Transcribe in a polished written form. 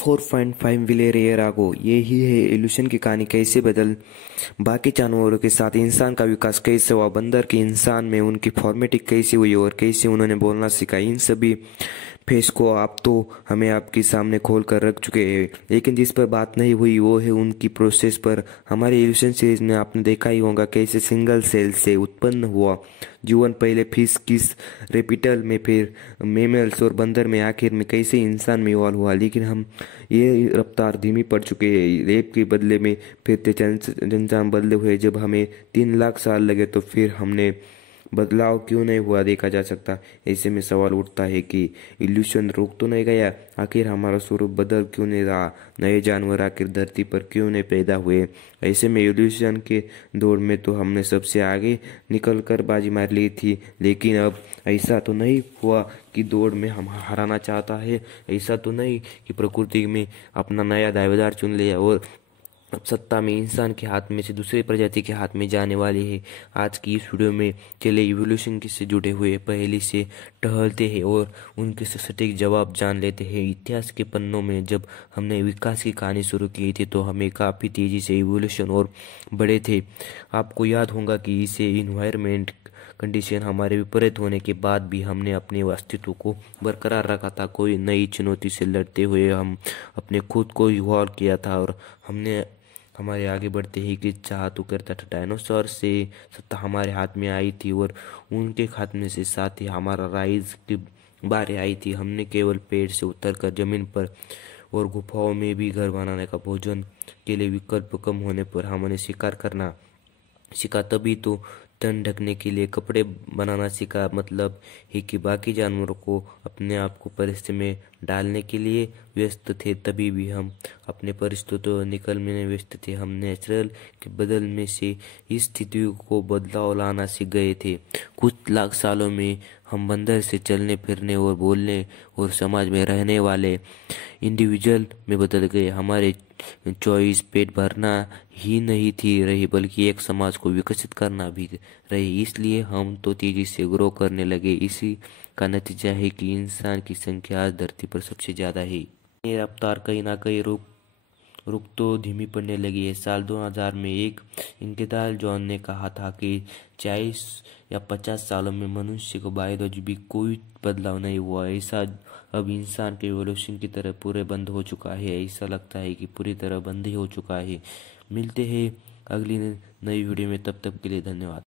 4.5 million year आगो ये ही है इल्यूशन की कहानी। कैसे बदल बाकी जानवरों के साथ इंसान का विकास कैसे हुआ, बंदर के इंसान में उनकी फॉर्मेटिव कैसे हुई और कैसे उन्होंने बोलना सीखा, इन सभी फेस को आप तो हमें आपके सामने खोल कर रख चुके हैं। लेकिन जिस पर बात नहीं हुई वो है उनकी प्रोसेस पर। हमारे इल्यूशन सीरीज में आपने देखा ही होगा कैसे सिंगल सेल से उत्पन्न हुआ जीवन, पहले फिश किस रेप्टिल में, फिर मेमल्स और बंदर में, आखिर में कैसे इंसान में इवॉल्व हुआ। लेकिन हम ये रफ्तार धीमी पड़ चुके हैं। रेप के बदले में फिर इंसान बदले हुए। जब हमें 3 लाख साल लगे तो फिर हमने बदलाव क्यों नहीं हुआ देखा जा सकता। ऐसे में सवाल उठता है कि इल्यूशन रुक तो नहीं गया, आखिर हमारा स्वरूप बदल क्यों नहीं रहा, नए जानवर आखिर धरती पर क्यों नहीं पैदा हुए। ऐसे में इल्यूशन के दौर में तो हमने सबसे आगे निकल कर बाजी मार ली थी, लेकिन अब ऐसा तो नहीं हुआ कि दौड़ में हम हराना चाहता है। ऐसा तो नहीं कि प्रकृति में अपना नया दावेदार चुन लिया और अब सत्ता में इंसान के हाथ में से दूसरी प्रजाति के हाथ में जाने वाली है। आज की इस वीडियो में चले इवोल्यूशन से जुड़े हुए पहेली से टहलते हैं और उनके सटीक जवाब जान लेते हैं। इतिहास के पन्नों में जब हमने विकास की कहानी शुरू की थी तो हमें काफ़ी तेज़ी से इवोल्यूशन और बढ़े थे। आपको याद होगा कि इसे इन्वायरमेंट कंडीशन हमारे विपरीत होने के बाद भी हमने अपने अस्तित्व को बरकरार रखा था। कोई नई चुनौती से लड़ते हुए हम अपने खुद को इवॉल्व किया था और हमने हमारे आगे बढ़ते ही कि चाह तो करता था। डायनासोर से सत्ता हमारे हाथ में आई थी और उनके खात्मे से साथ ही हमारा राइज की बारी आई थी। हमने केवल पेड़ से उतरकर जमीन पर और गुफाओं में भी घर बनाने का, भोजन के लिए विकल्प कम होने पर हमने शिकार करना सीखा। तभी तो तन ढकने के लिए कपड़े बनाना सीखा। मतलब है कि बाकी जानवरों को अपने आप को परिस्थिति में डालने के लिए व्यस्त थे, तभी भी हम अपने परिस्थितियों निकलने में व्यस्त थे। हम नेचुरल के बदल में से इस स्थिति को बदलाव लाना सीख गए थे। कुछ लाख सालों में हम बंदर से चलने फिरने और बोलने और समाज में रहने वाले इंडिविजुअल में बदल गए। हमारे चॉइस पेट भरना ही नहीं थी रही, बल्कि एक समाज को विकसित करना भी रही। इसलिए हम तो तेजी से ग्रो करने लगे। इसी का नतीजा है कि इंसान की संख्या आज धरती पर सबसे ज्यादा है। ये रफ्तार कहीं ना कहीं रुक तो धीमी पड़ने लगी है। साल 2000 में एक इंकदाल जॉन ने कहा था कि 40 या 50 सालों में मनुष्य को बायोलॉजी भी कोई बदलाव नहीं हुआ। ऐसा अब इंसान के एवोल्यूशन की तरह पूरे बंद हो चुका है। ऐसा लगता है कि पूरी तरह बंद ही हो चुका है। मिलते हैं अगली नई वीडियो में, तब तक के लिए धन्यवाद।